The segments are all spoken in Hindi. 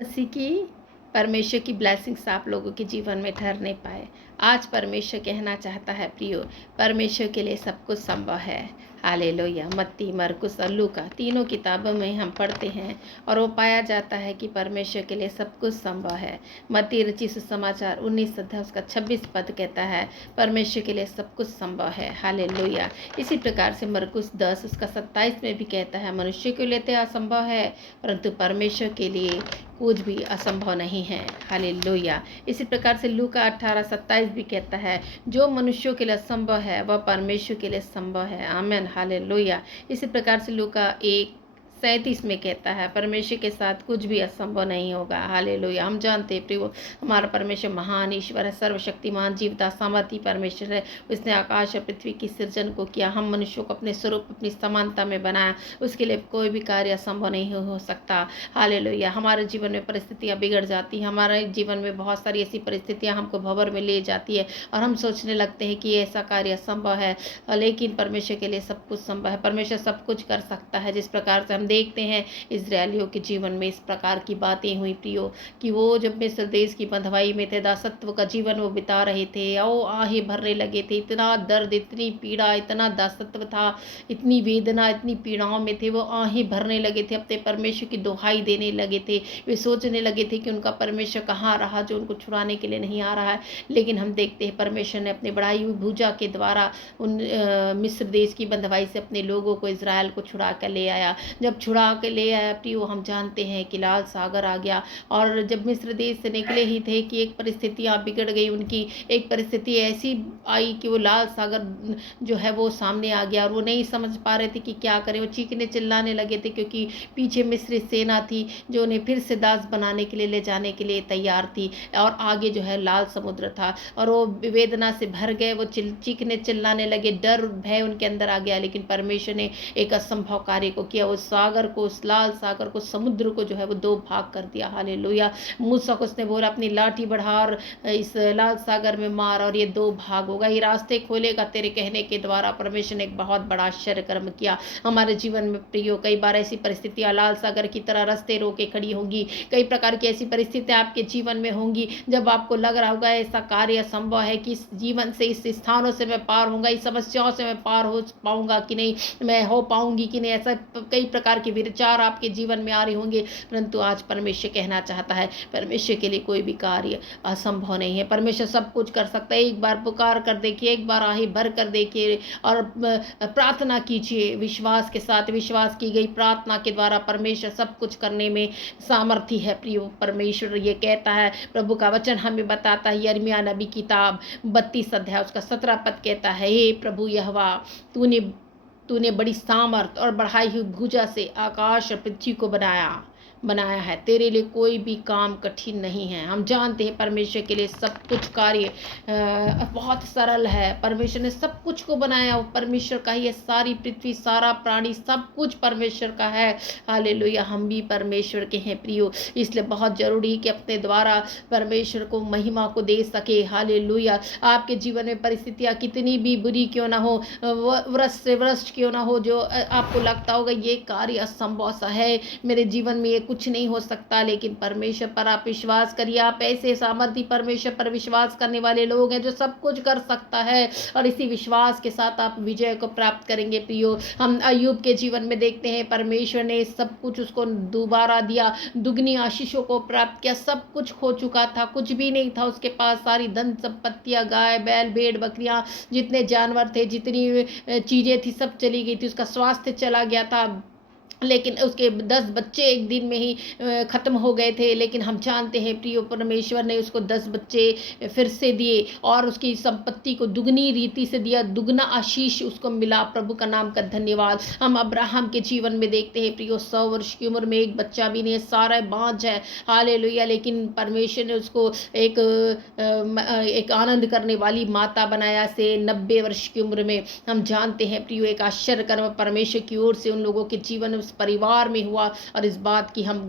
मसीह की परमेश्वर की ब्लेसिंग्स आप लोगों के जीवन में ठहर नहीं पाए। आज परमेश्वर कहना चाहता है प्रियो, परमेश्वर के लिए सब कुछ संभव है। हालेलुया। मत्ती, मरकुस और लूका तीनों किताबों में हम पढ़ते हैं और वो पाया जाता है कि परमेश्वर के लिए सब कुछ संभव है। मत्ती रचित सुसमाचार 19 अध्याय उसका 26 पद कहता है परमेश्वर के लिए सब कुछ संभव है। हालेलुया। इसी प्रकार से मरकुस 10 उसका 27 में भी कहता है मनुष्य के लिए तो असंभव है, परंतु परमेश्वर के लिए कुछ भी असंभव नहीं है। हालेलुया। इसी प्रकार से लूका 18:27 भी कहता है जो मनुष्यों के लिए असंभव है वह परमेश्वर के लिए संभव है। आमीन। हालेलुया। इसी प्रकार से लूका 1:37 में कहता है परमेश्वर के साथ कुछ भी असंभव नहीं होगा। हालेलुया। हम जानते हैं प्रभु हमारा परमेश्वर महान ईश्वर है, सर्वशक्तिमान जीवता सामर्थी परमेश्वर है। उसने आकाश और पृथ्वी की सृजन को किया, हम मनुष्यों को अपने स्वरूप अपनी समानता में बनाया। उसके लिए कोई भी कार्य असंभव नहीं हो सकता। हालेलुया। हमारे जीवन में परिस्थितियाँ बिगड़ जाती हैं, हमारे जीवन में बहुत सारी ऐसी परिस्थितियाँ हमको भंवर में ले जाती है और हम सोचने लगते हैं कि ऐसा कार्य असंभव है, लेकिन परमेश्वर के लिए सब कुछ संभव है। परमेश्वर सब कुछ कर सकता है। जिस प्रकार से हम देखते हैं इजरायलियों के जीवन में इस प्रकार की बातें हुई प्रियो कि वो जब मिस्र देश की बंधुआई में थे, दासत्व का जीवन वो बिता रहे थे, ओ आहें भरने लगे थे, इतना दर्द, इतनी पीड़ा, इतना दासत्व था, इतनी वेदना, इतनी पीड़ाओं में थे, वो आहें भरने लगे थे, अपने परमेश्वर की दुहाई देने लगे थे। वे सोचने लगे थे कि उनका परमेश्वर कहाँ रहा जो उनको छुड़ाने के लिए नहीं आ रहा है। लेकिन हम देखते हैं परमेश्वर ने अपने बढ़ाई हुई भुजा के द्वारा उन मिस्र देश की बंधुआई से अपने लोगों को, इजराइल को छुड़ा कर ले आया। जब छुड़ा के ले आया प्रियो, हम जानते हैं कि लाल सागर आ गया और जब मिस्र देश से निकले ही थे कि एक परिस्थितियाँ बिगड़ गई उनकी। एक परिस्थिति ऐसी आई कि वो लाल सागर जो है वो सामने आ गया और वो नहीं समझ पा रहे थे कि क्या करें। वो चीखने चिल्लाने लगे थे क्योंकि पीछे मिस्री सेना थी जो उन्हें फिर से दास बनाने के लिए ले जाने के लिए तैयार थी और आगे जो है लाल समुद्र था और वो वेदना से भर गए। वो चीखने चिल्लाने लगे, डर भय उनके अंदर आ गया। लेकिन परमेश्वर ने एक असंभव कार्य को किया, उस सागर को, उस लाल सागर को, समुद्र को जो है वो दो भाग कर दिया। हालेलुया। मूसा को उसने बोला अपनी लाठी बढ़ा और इस लाल सागर में मार और ये दो भाग होगा, ये रास्ते खोलेगा। तेरे कहने के द्वारा परमेश्वर ने एक बहुत बड़ा आश्चर्य कर्म किया हमारे जीवन में प्रियो। कई बार ऐसी परिस्थितियां लाल सागर की तरह रास्ते रोके खड़ी होंगी। कई प्रकार की ऐसी परिस्थितियां आपके जीवन में होंगी जब आपको लग रहा होगा ऐसा कार्य असंभव है कि इस जीवन से, इस स्थानों से मैं पार होऊंगा, इस समस्याओं से मैं पार हो पाऊंगा कि नहीं, मैं हो पाऊंगी कि नहीं। ऐसा कई प्रकार के विचार आपके जीवन में आ रहे होंगे, परंतु आज परमेश्वर कहना चाहता है परमेश्वर के लिए कोई भी कार्य असंभव नहीं है। परमेश्वर सब कुछ कर सकता है। एक बार पुकार कर देखिए, एक बार आहे भर कर देखिए और प्रार्थना कीजिए विश्वास के साथ। विश्वास की गई प्रार्थना के द्वारा परमेश्वर सब कुछ करने में सामर्थ्य है प्रियो। परमेश्वर ये कहता है, प्रभु का वचन हमें बताता है, यिर्मयाह नबी किताब 32 अध्याय उसका 17 पद कहता है, हे प्रभु यहोवा, तूने तूने बड़ी सामर्थ और बढ़ाई हुई भुजा से आकाश और पृथ्वी को बनाया है। तेरे लिए कोई भी काम कठिन नहीं है। हम जानते हैं परमेश्वर के लिए सब कुछ कार्य बहुत सरल है। परमेश्वर ने सब कुछ को बनाया, परमेश्वर का ही है सारी पृथ्वी, सारा प्राणी, सब कुछ परमेश्वर का है। हालेलुया। हम भी परमेश्वर के हैं प्रियो, इसलिए बहुत जरूरी है कि अपने द्वारा परमेश्वर को महिमा को दे सके। हालेलुया। आपके जीवन में परिस्थितियाँ कितनी भी बुरी क्यों ना हो, वृष्ट से वृष्ट क्यों ना हो, जो आपको लगता होगा ये कार्य असंभव सा है, मेरे जीवन में ये कुछ नहीं हो सकता, लेकिन परमेश्वर पर आप विश्वास करिए। आप ऐसे सामर्थी परमेश्वर पर विश्वास करने वाले लोग हैं जो सब कुछ कर सकता है और इसी विश्वास के साथ आप विजय को प्राप्त करेंगे प्रियो। हम अय्यूब के जीवन में देखते हैं परमेश्वर ने सब कुछ उसको दोबारा दिया, दुगनी आशीषों को प्राप्त किया। सब कुछ खो चुका था, कुछ भी नहीं था उसके पास, सारी धन संपत्तियां, गाय बैल भेड़ बकरियां, जितने जानवर थे, जितनी चीजें थी, सब चली गई थी। उसका स्वास्थ्य चला गया था, लेकिन उसके 10 बच्चे एक दिन में ही ख़त्म हो गए थे। लेकिन हम जानते हैं प्रियो परमेश्वर ने उसको 10 बच्चे फिर से दिए और उसकी संपत्ति को दुगनी रीति से दिया, दुगना आशीष उसको मिला। प्रभु का नाम का धन्यवाद। हम अब्राहम के जीवन में देखते हैं प्रियो, 100 वर्ष की उम्र में एक बच्चा भी नहीं है, सारा बाँझ है। हालेलुया। लेकिन परमेश्वर ने उसको एक आनंद करने वाली माता बनाया से 90 वर्ष की उम्र में। हम जानते हैं प्रियो एक आश्चर्य कर्म परमेश्वर की ओर से उन लोगों के जीवन में उस परिवार में हुआ, और इस बात की हम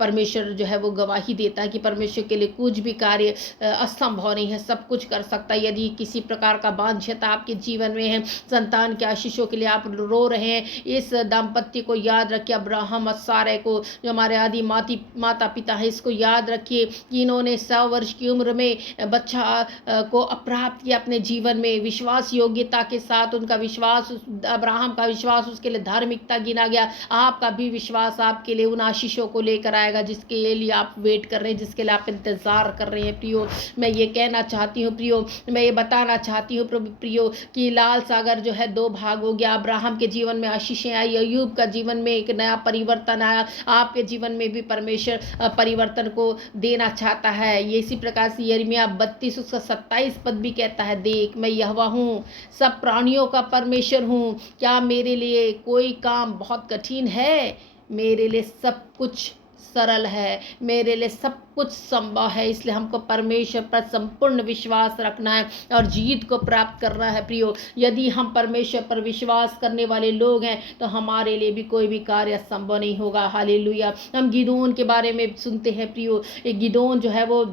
परमेश्वर जो है वो गवाही देता है कि परमेश्वर के लिए कुछ भी कार्य असंभव नहीं है, सब कुछ कर सकता है। यदि किसी प्रकार का बांझता आपके जीवन में है, संतान के आशीषों के लिए आप रो रहे हैं, इस दाम्पत्य को याद रखिए, अब्राहम और सारे को, जो हमारे आदि माता पिता है, इसको याद रखिए कि इन्होंने 100 वर्ष की उम्र में बच्चा को प्राप्त किया अपने जीवन में, विश्वास योग्यता के साथ। उनका विश्वास, अब्राहम का विश्वास उसके लिए धार्मिकता गिना गया। आपका भी विश्वास आपके लिए उन आशीषों को लेकर आएगा जिसके लिए आप वेट कर रहे हैं, जिसके लिए आप इंतजार कर रहे हैं। प्रियो, मैं ये कहना चाहती हूँ प्रियो, मैं ये बताना चाहती हूँ प्रियो कि लाल सागर जो है 2 भाग हो गया। अब्राहम के जीवन में आशीषें आई, अय्यूब का जीवन में एक नया परिवर्तन आया, आपके जीवन में भी परमेश्वर परिवर्तन को देना चाहता है। ये इसी प्रकार से यिर्मयाह 32 उसका 27 पद भी कहता है, देख मैं यहोवा हूँ, सब प्राणियों का परमेश्वर हूँ, क्या मेरे लिए कोई काम बहुत कठिन है? मेरे लिए सब कुछ सरल है, मेरे लिए सब कुछ संभव है। इसलिए हमको परमेश्वर पर संपूर्ण विश्वास रखना है और जीत को प्राप्त करना है। प्रियो, यदि हम परमेश्वर पर विश्वास करने वाले लोग हैं तो हमारे लिए भी कोई भी कार्य संभव नहीं होगा। हालेलुया। हम गिदोन के बारे में सुनते हैं प्रियो, गिदोन जो है वो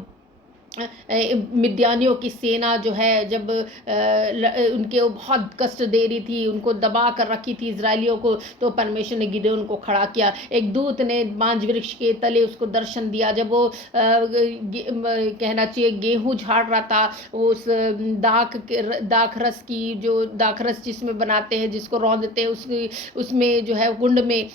मिद्यानियों की सेना जो है जब उनके वो बहुत कष्ट दे रही थी, उनको दबा कर रखी थी इजरायलियों को, तो परमेश्वर ने गिदोन को खड़ा किया। एक दूत ने बांज वृक्ष के तले उसको दर्शन दिया, जब वो कहना चाहिए गेहूं झाड़ रहा था, उस दाखरस की, जो दाखरस जिसमें बनाते हैं, जिसको रौंदते हैं, उसमें जो है कुंड में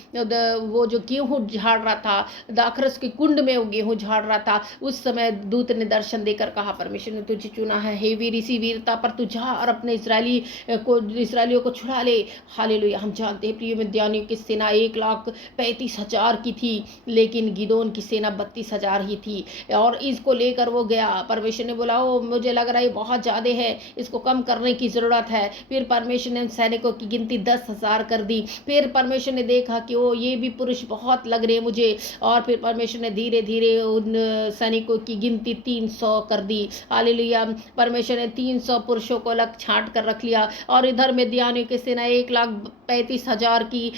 वो जो गेहूं झाड़ रहा था, दाखरस के कुंड में वो गेहूं झाड़ रहा था, उस समय दूत ने दर्शन देकर कहा, परमेश्वर ने तुझे चुना है, हे वीर, इसी वीरता पर तू जा और अपने इस्राएलियों को छुड़ा ले। हालेलुया। हम जानते हैं प्रिय, मिद्यानियों की सेना 1,35,000 की थी, लेकिन गिदोन की सेना 32,000 ही थी, और इसको लेकर वो गया। परमेश्वर ने बोला, ओ मुझे लग रहा है बहुत ज़्यादा है, इसको कम करने की ज़रूरत है। फिर परमेश्वर ने सैनिकों की गिनती 10,000 कर दी। फिर परमेश्वर ने देखा कि ओ ये भी पुरुष बहुत लग रहे मुझे, और फिर परमेश्वर ने धीरे धीरे उन सैनिकों की गिनती 300 कर दी। हालेलुया। परमेश्वर ने 300 पुरुषों को अलग छांट कर रख लिया, और इधर मिद्यानियों की सेना 1,35,000 की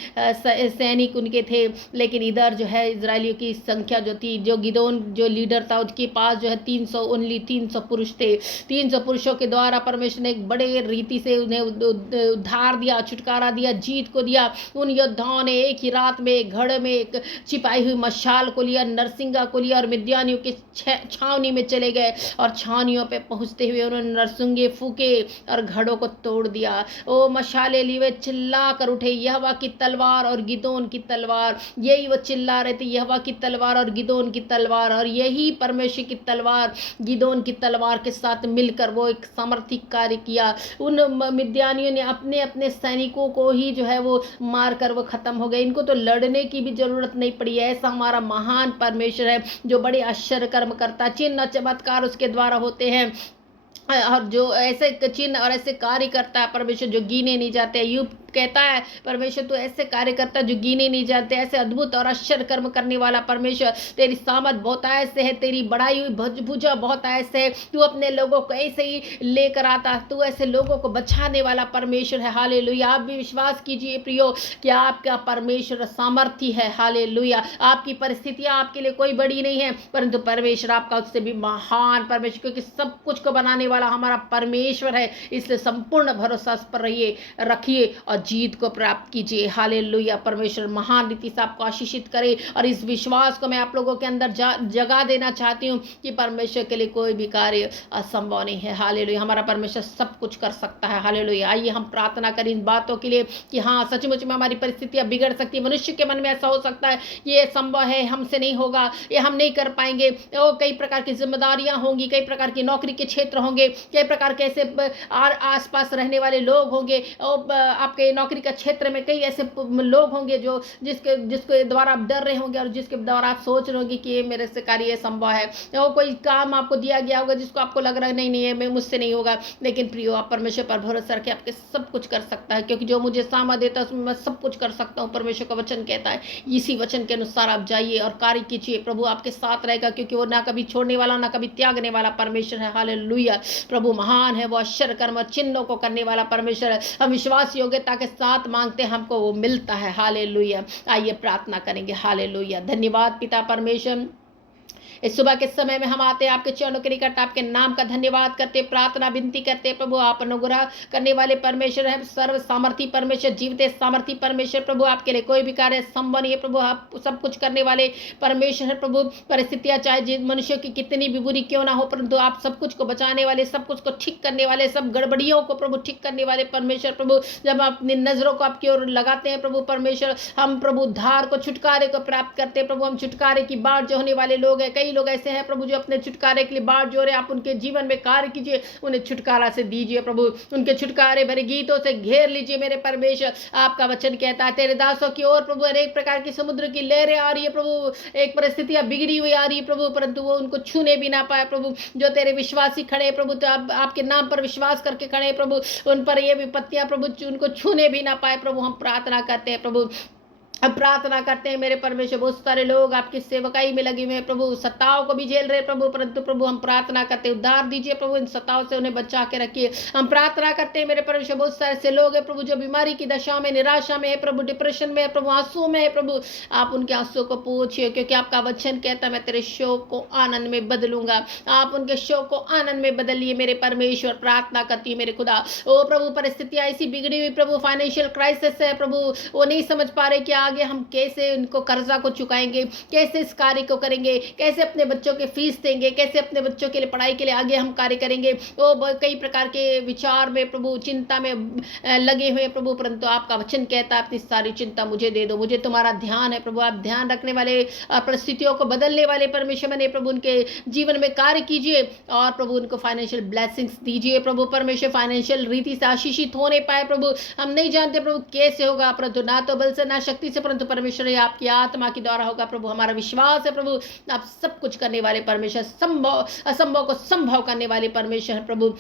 सैनिक उनके थे, लेकिन इधर जो है इजरायलियों की संख्या जो थी, जो गिदोन जो लीडर था उसके पास जो है 300 पुरुष थे। 300 पुरुषों के द्वारा परमेश्वर ने एक बड़े रीति से उन्हें उद्धार दिया, छुटकारा दिया, जीत को दिया। उन योद्धाओं ने एक ही रात में घड़ में एक छिपाई हुई मशाल को लिया, नरसिंगा को लिया, और मिद्यानियों की छावनी में चले गए, और छावनियों पे पहुंचते हुए उन्होंने नरसिंगे फूके और घड़ों को तोड़ दिया। ओ मशाले लिए चिल्ला कर उठे, यहोवा की तलवार और गिदोन की तलवार। यही वो चिल्ला रहे थे, यहोवा की तलवार और गिदोन की तलवार, और यही परमेश्वर की तलवार गिदोन की तलवार के साथ मिलकर वो एक सामर्थिक कार्य किया। उन मिद्यानियों ने अपने अपने सैनिकों को ही जो है वो मार कर वो खत्म हो गए। इनको तो लड़ने की भी जरूरत नहीं पड़ी। ऐसा हमारा महान परमेश्वर है जो बड़े आश्चर्य कर्म करता, चिन्ह चमत्कार उसके द्वारा होते हैं, और जो ऐसे चिन्ह और ऐसे कार्य करता है परमेश्वर जो गिने नहीं जाते। यूब कहता है, परमेश्वर तू ऐसे कार्य करता जो गिने नहीं जाते, ऐसे अद्भुत और आश्चर्य कर्म करने वाला परमेश्वर, तेरी सामर्थ बहुत ऐसे है, तेरी बढ़ाई हुई भुजा बहुत ऐसे है, तू अपने लोगों को ऐसे ही लेकर आता, तू ऐसे लोगों को बचाने वाला परमेश्वर है। हालेलुया। आप भी विश्वास कीजिए प्रियो कि आपका परमेश्वर सामर्थी है। हालेलुया। आपकी परिस्थितियां आपके लिए कोई बड़ी नहीं है, परंतु परमेश्वर आपका उससे भी महान परमेश्वर, क्योंकि सब कुछ को बनाने वाला हमारा परमेश्वर है। इसलिए संपूर्ण भरोसा उस पर रखिए और जीत को प्राप्त कीजिए। हालेलुया। परमेश्वर महान रीति से आपको आशीषित करे, और इस विश्वास को मैं आप लोगों के अंदर जगा देना चाहती हूँ कि परमेश्वर के लिए कोई भी कार्य असंभव नहीं है। हालेलुया। हमारा परमेश्वर सब कुछ कर सकता है। हालेलुया। आइए हम प्रार्थना करें इन बातों के लिए कि हाँ, सचमुच में हमारी परिस्थितियां बिगड़ सकती है। मनुष्य के मन में ऐसा हो सकता है ये संभव है, हमसे नहीं होगा, ये हम नहीं कर पाएंगे। कई प्रकार की जिम्मेदारियां होंगी, कई प्रकार की नौकरी के क्षेत्र होंगे, कई प्रकार के ऐसे आस पास रहने वाले लोग होंगे, आपके नौकरी का क्षेत्र में कई ऐसे लोग होंगे जो जिसके द्वारा आप डर रहे होंगे, और जिसके द्वारा आप सोच रहे होंगे कि ये मेरे से कार्य संभव है। कोई काम आपको दिया गया होगा जिसको आपको लग रहा है नहीं ये मुझसे नहीं होगा, लेकिन प्रियो आप परमेश्वर पर भरोसा रखें, आपके सब कुछ कर सकता है, क्योंकि जो मुझे सामर्थ देता है उसमें मैं सब कुछ कर सकता हूँ। परमेश्वर का वचन कहता है, इसी वचन के अनुसार आप जाइए और कार्य कीजिए, प्रभु आपके साथ रहेगा, क्योंकि वो ना कभी छोड़ने वाला ना कभी त्यागने वाला परमेश्वर है। हालेलुया। प्रभु महान है, वो आश्चर्य कर्म और चिन्हों को करने वाला परमेश्वर है। हम विश्वास योग्यता के साथ मांगते हैं हमको वो मिलता है। हालेलुया। आइए प्रार्थना करेंगे। हालेलुया। धन्यवाद पिता परमेश्वर, इस सुबह के समय में हम आते हैं आपके चरणों के निकट, आपके नाम का धन्यवाद करते, प्रार्थना विनती करते प्रभु। आप अनुग्रह करने वाले परमेश्वर है, सर्व सामर्थी परमेश्वर, जीवते सामर्थी परमेश्वर प्रभु। आपके लिए कोई भी कार्य संभव नहीं है प्रभु। आप सब कुछ करने वाले परमेश्वर है प्रभु। परिस्थितियां चाहे मनुष्य की कितनी भी बुरी क्यों ना हो, परंतु आप सब कुछ को बचाने वाले, सब कुछ को ठीक करने वाले, सब गड़बड़ियों को प्रभु ठीक करने वाले परमेश्वर प्रभु। जब आप अपनी नजरों को आपकी ओर लगाते हैं प्रभु परमेश्वर, हम प्रभु उद्धार को, छुटकारे को प्राप्त करते हैं प्रभु। हम छुटकारे की बाट जो होने वाले लोग हैं, कई लोग ऐसे हैं प्रभु जो अपने छुटकारे के लिए बाट जोड़े। आप उनके जीवन में कार्य कीजिए, उन्हें छुटकारा से दीजिए प्रभु। उनके छुटकारे भरे गीतों से घेर लीजिए मेरे परमेश्वर। आपका वचन कहता है तेरे दासों की ओर प्रभु अनेक प्रकार की समुद्र की लहरें आ रही है प्रभु, एक परिस्थितियां बिगड़ी हुई आ रही है प्रभु, परंतु वो उनको छूने भी ना पाए प्रभु। जो तेरे विश्वासी खड़े प्रभु, तो आपके नाम पर विश्वास करके खड़े प्रभु, उन पर ये विपत्तियां प्रभु उनको छूने भी ना पाए प्रभु। हम प्रार्थना करते हैं प्रभु, अब प्रार्थना करते हैं मेरे परमेश्वर। बहुत सारे लोग आपकी सेवकाई में लगे हुए हैं प्रभु, सत्ताओं को भी झेल रहे प्रभु, परंतु प्रभु हम प्रार्थना करते हैं उद्धार दीजिए प्रभु, इन सत्ताओं से उन्हें बचा के रखिए। हम प्रार्थना करते हैं मेरे परमेश्वर, बहुत सारे ऐसे लोग हैं प्रभु जो बीमारी की दशा में, निराशा में है प्रभु, डिप्रेशन में है प्रभु, आंसू में है प्रभु। आप उनके आंसू को पूछिए, क्योंकि आपका वचन कहता है मैं तेरे शोक को आनंद में बदलूंगा। आप उनके शोक को आनंद में बदलिए मेरे परमेश्वर। प्रार्थना करती है मेरे खुदा। ओ प्रभु परिस्थितियां ऐसी बिगड़ी हुई प्रभु, फाइनेंशियल क्राइसिस है प्रभु, वो नहीं समझ पा रहे कि आगे हम कैसे उनको कर्जा को चुकाएंगे, कैसे इस कार्य को करेंगे, कैसे अपने बच्चों के फीस देंगे, कैसे अपने बच्चों के लिए पढ़ाई के लिए आगे हम कार्य करेंगे। वो कई प्रकार के विचार में प्रभु, चिंता में लगे हुए प्रभु, परंतु आपका वचन कहता है अपनी सारी चिंता मुझे दे दो, मुझे तुम्हारा ध्यान है प्रभु। आप ध्यान रखने वाले, परिस्थितियों को बदलने वाले परमेश्वर बने प्रभु, उनके जीवन में कार्य कीजिए और प्रभु उनको फाइनेंशियल ब्लेसिंग्स दीजिए प्रभु परमेश्वर, फाइनेंशियल रीति से आशीषित होने पाए प्रभु। हम नहीं जानते प्रभु कैसे होगा, परंतु ना तो बल से ना शक्ति से, परंतु परमेश्वर आपकी आत्मा के द्वारा होगा प्रभु। हमारा विश्वास है प्रभु, आप सब कुछ करने वाले परमेश्वर, संभव असंभव को संभव करने वाले परमेश्वर है प्रभु।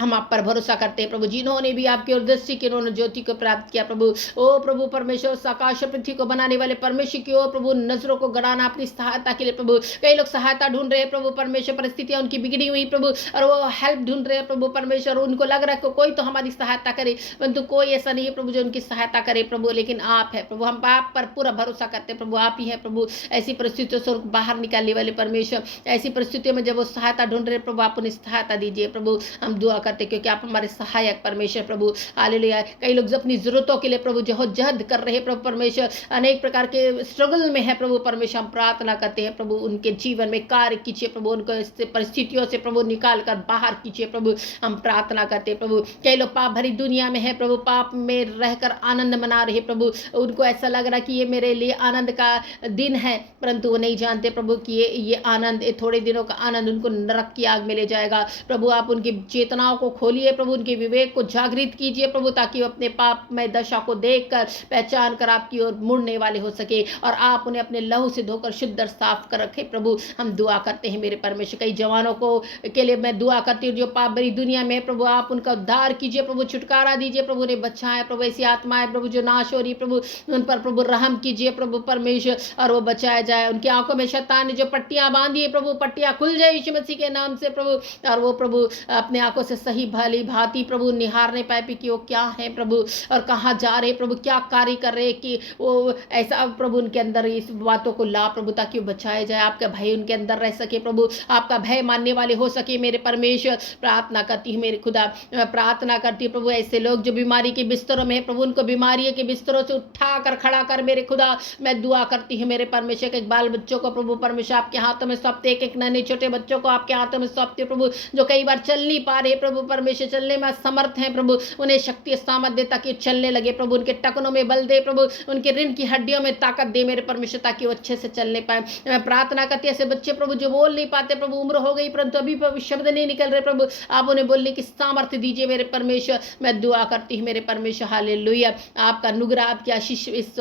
हम आप पर भरोसा करते हैं प्रभु। जिन्होंने भी आपकी ओर दृष्टि की, उन्होंने ज्योति को प्राप्त किया प्रभु। ओ प्रभु परमेश्वर, आकाश पृथ्वी को बनाने वाले परमेश्वर की ओर प्रभु नजरों को गड़ाना अपनी सहायता के लिए प्रभु। कई लोग सहायता ढूंढ रहे हैं प्रभु परमेश्वर, परिस्थितियां उनकी बिगड़ी हुई प्रभु, और वो हेल्प ढूंढ रहे हैं प्रभु परमेश्वर। उनको लग रहा है कोई तो हमारी सहायता करे, परंतु कोई ऐसा नहीं है प्रभु जो उनकी सहायता करे प्रभु, लेकिन आप है प्रभु। हम आप पर पूरा भरोसा करते हैं प्रभु, आप ही है प्रभु ऐसी परिस्थितियों से बाहर निकालने वाले परमेश्वर। ऐसी परिस्थितियों में जब वो सहायता ढूंढ रहे प्रभु, आप उन्हें सहायता दीजिए प्रभु। हम दुआ करते क्योंकि आप हमारे सहायक परमेश्वर प्रभु। हालेलुया। कई लोग अपनी जरूरतों के लिए प्रभु जहद कर रहे हैं प्रभु परमेश्वर, अनेक प्रकार के स्ट्रगल में है प्रभु परमेश्वर। हम प्रार्थना करते हैं प्रभु उनके जीवन में कार्य कीजिए प्रभु, उनको इस परिस्थितियों से प्रभु निकाल कर बाहर कीजिए प्रभु। हम प्रार्थना करते हैं प्रभु। कई लोग पाप भरी दुनिया में है प्रभु, पाप में रहकर आनंद मना रहे प्रभु, उनको ऐसा लग रहा कि ये मेरे लिए आनंद का दिन है, परंतु वो नहीं जानते प्रभु कि ये आनंद, ये थोड़े दिनों का आनंद उनको नरक की आग में ले जाएगा प्रभु। आप उनकी चेतनाओं को खोलिए प्रभु, उनके विवेक को जागृत कीजिए प्रभु, ताकि वो अपने पाप में दशा को देखकर पहचान कर आपकी ओर मुड़ने वाले हो सके, और आप उन्हें अपने लहू से धोकर शुद्ध और साफ कर रखे प्रभु। हम दुआ करते हैं मेरे परमेश्वर। कई जवानों को के लिए मैं दुआ करती हूँ जो पाप भरी दुनिया में प्रभु, आप उनका उद्धार कीजिए प्रभु, छुटकारा दीजिए प्रभु, उन्हें बचाए प्रभु। ऐसी आत्माएं प्रभु जो नाश हो रही प्रभु, उन पर प्रभु रहम कीजिए प्रभु परमेश्वर, और वो बचाया जाए। उनकी आंखों में शैतान ने जो पट्टियां बांधी है प्रभु, पट्टियां खुल जाए यीशु मसीह के नाम से प्रभु, और वो प्रभु अपने आंखों से सही भली भांति प्रभु निहार नहीं पाए कि वो क्या है प्रभु और कहाँ जा रहे प्रभु, क्या कार्य कर रहे, कि वो ऐसा प्रभु उनके अंदर इस बातों को ला प्रभु, ताकि वो बचाए जाए। आपका भय उनके अंदर रह सके प्रभु, आपका भय मानने वाले हो सके मेरे परमेश्वर। प्रार्थना करती हूँ मेरे खुदा, प्रार्थना करती हूँ प्रभु ऐसे लोग जो बीमारी के बिस्तरों में है प्रभु, उनको बीमारी के बिस्तरों से उठा कर खड़ा कर मेरे खुदा। मैं दुआ करती हूँ मेरे परमेश्वर के बाल बच्चों को प्रभु परमेश्वर आपके हाथों में सौंपते, एक एक नन्हे छोटे बच्चों को आपके हाथों में सौंपते प्रभु, जो कई बार चल नहीं पा रहे प्रभु परमेश्वर, चलने में समर्थ हैं प्रभु, उन्हें शक्ति सामर्थ दे ताकि चलने लगे प्रभु, उनके टखनों में बल दे प्रभु, उनके ऋण की हड्डियों में ताकत दे मेरे परमेश्वर, ताकि वो अच्छे से चलने पाए। मैं प्रार्थना करती ऐसे बच्चे प्रभु जो बोल नहीं पाते प्रभु, उम्र हो गई परंतु अभी शब्द नहीं निकल रहे प्रभु, आप उन्हें बोलने की सामर्थ्य दीजिए मेरे परमेश्वर। मैं दुआ करती हूँ मेरे परमेश्वर। हालेलुया। आपका अनुग्रह, आपकी आशीष इस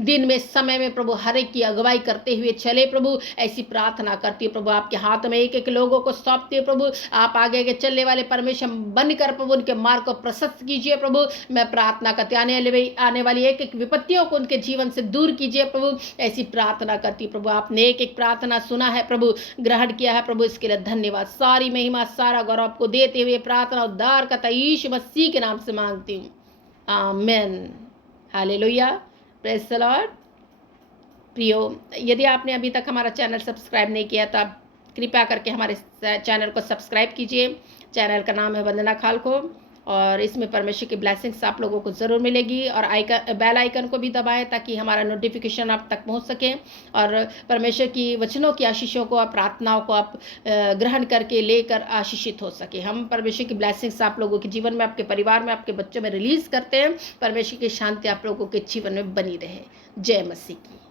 दिन में, समय में प्रभु हर एक की अगुवाई करते हुए चले प्रभु, ऐसी प्रार्थना करती है प्रभु। आपके हाथ में एक एक लोगों को सौंपते हैं प्रभु, आप आगे के चलने वाले परमेश्वर बनकर प्रभु उनके मार्ग को प्रशस्त कीजिए प्रभु। मैं प्रार्थना करती आने वाली एक एक विपत्तियों को उनके जीवन से दूर कीजिए प्रभु, ऐसी प्रार्थना करती प्रभु। आपने एक एक प्रार्थना सुना है प्रभु, ग्रहण किया है प्रभु, इसके लिए धन्यवाद। सारी महिमा सारा गौरव आपको देते हुए प्रार्थना उद्धार का यीशु मसीह के नाम से मांगती हूँ, आमेन। हालेलुया। Praise the Lord. प्रियो, यदि आपने अभी तक हमारा चैनल सब्सक्राइब नहीं किया तो आप कृपया करके हमारे चैनल को सब्सक्राइब कीजिए। चैनल का नाम है वंदना खालको, और इसमें परमेश्वर की ब्लेसिंग्स आप लोगों को ज़रूर मिलेगी। और बेल आइकन को भी दबाएं ताकि हमारा नोटिफिकेशन आप तक पहुंच सके, और परमेश्वर की वचनों की आशीषों को और प्रार्थनाओं को आप ग्रहण करके लेकर आशीषित हो सके। हम परमेश्वर की ब्लेसिंग्स आप लोगों के जीवन में, आपके परिवार में, आपके बच्चों में रिलीज़ करते हैं। परमेश्वर की शांति आप लोगों के जीवन में बनी रहे। जय मसीह की।